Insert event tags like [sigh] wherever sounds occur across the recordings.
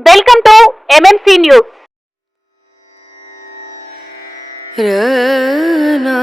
Welcome to MMC news రనా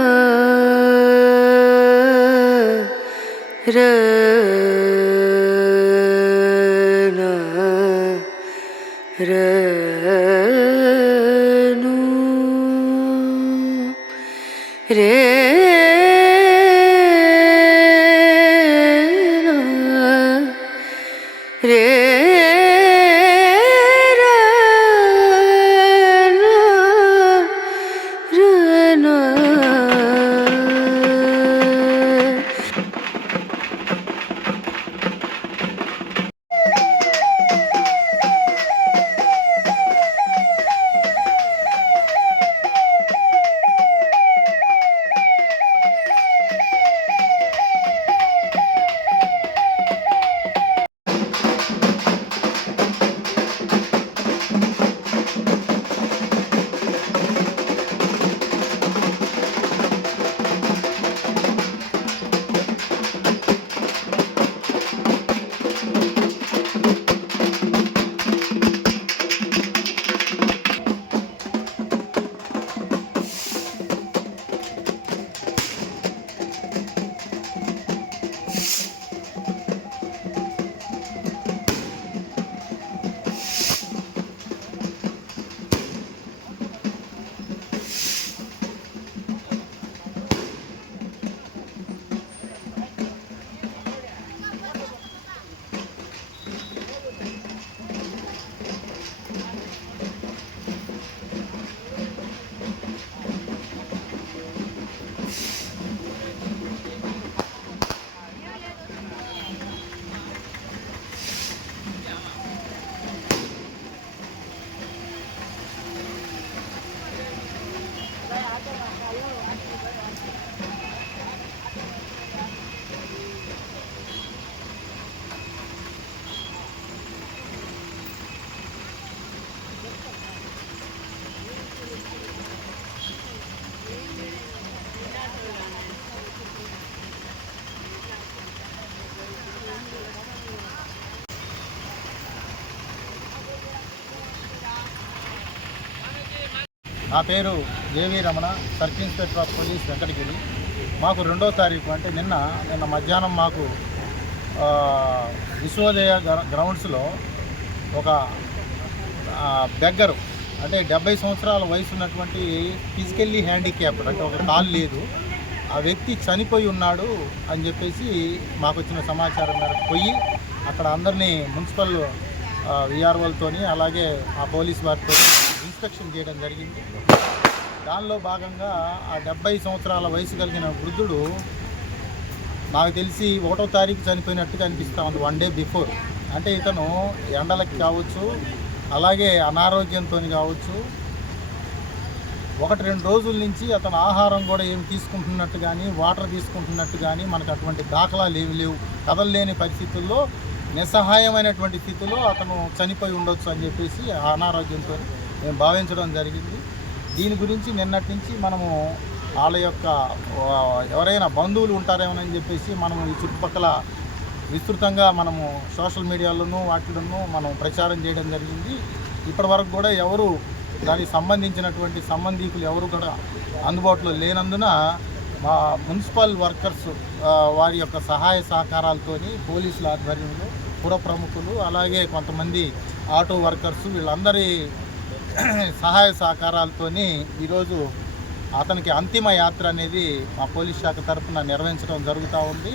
నా పేరు J V Ramana circle inspector of police Venkatagiri. మాకు రెండో తారీఖు అంటే నిన్న నిన్న మధ్యాహ్నం మాకు విశ్వోదయ గ్ర- గ్రౌండ్స్లో ఒక బెగ్గరు అంటే డెబ్బై సంవత్సరాల వయసు ఉన్నటువంటి ఫిజికల్లీ హ్యాండిక్యాప్డ్ అంటే ఒక కాల్ లేదు. ఆ వ్యక్తి చనిపోయి ఉన్నాడు అని చెప్పేసి మాకు వచ్చిన సమాచారం మేరకు పోయి అక్కడ అందరినీ మున్సిపల్ విఆర్ఓలతోని అలాగే ఆ పోలీస్ వారితో ఇన్స్పెక్షన్ చేయడం జరిగింది. దానిలో భాగంగా ఆ డెబ్బై సంవత్సరాల వయసు కలిగిన వృద్ధుడు నాకు తెలిసి ఒకటో తారీఖు చనిపోయినట్టుగా అనిపిస్తూ ఉంది వన్ డే బిఫోర్. అంటే ఇతను ఎండలకి కావచ్చు అలాగే అనారోగ్యంతో కావచ్చు ఒకటి రెండు రోజుల నుంచి అతను ఆహారం కూడా ఏమి తీసుకుంటున్నట్టు కానీ వాటర్ తీసుకుంటున్నట్టు కానీ మనకు అటువంటి దాఖలాలు ఏమి లేవు. కదలలేని పరిస్థితుల్లో నిస్సహాయమైనటువంటి స్థితిలో అతను చనిపోయి ఉండొచ్చు అని చెప్పేసి ఆ అనారోగ్యంతో మేము భావించడం జరిగింది. దీని గురించి నిన్నటి నుంచి మనము వాళ్ళ యొక్క ఎవరైనా బంధువులు ఉంటారేమోనని చెప్పేసి మనము ఈ చుట్టుపక్కల విస్తృతంగా మనము సోషల్ మీడియాలోనూ వాటిలోనూ మనం ప్రచారం చేయడం జరిగింది. ఇప్పటి వరకు కూడా ఎవరు దానికి సంబంధించినటువంటి సంబంధీకులు ఎవరు కూడా అందుబాటులో లేనందున మా మున్సిపల్ వర్కర్స్ వారి యొక్క సహాయ సహకారాలతోని పోలీసుల ఆధ్వర్యంలో పుర ప్రముఖులు అలాగే కొంతమంది ఆటో వర్కర్స్ వీళ్ళందరి [clears throat] సహాయ సహకారాలతోని ఈరోజు అతనికి అంతిమ యాత్ర అనేది మా పోలీస్ శాఖ తరఫున నిర్వహించడం జరుగుతూ ఉంది.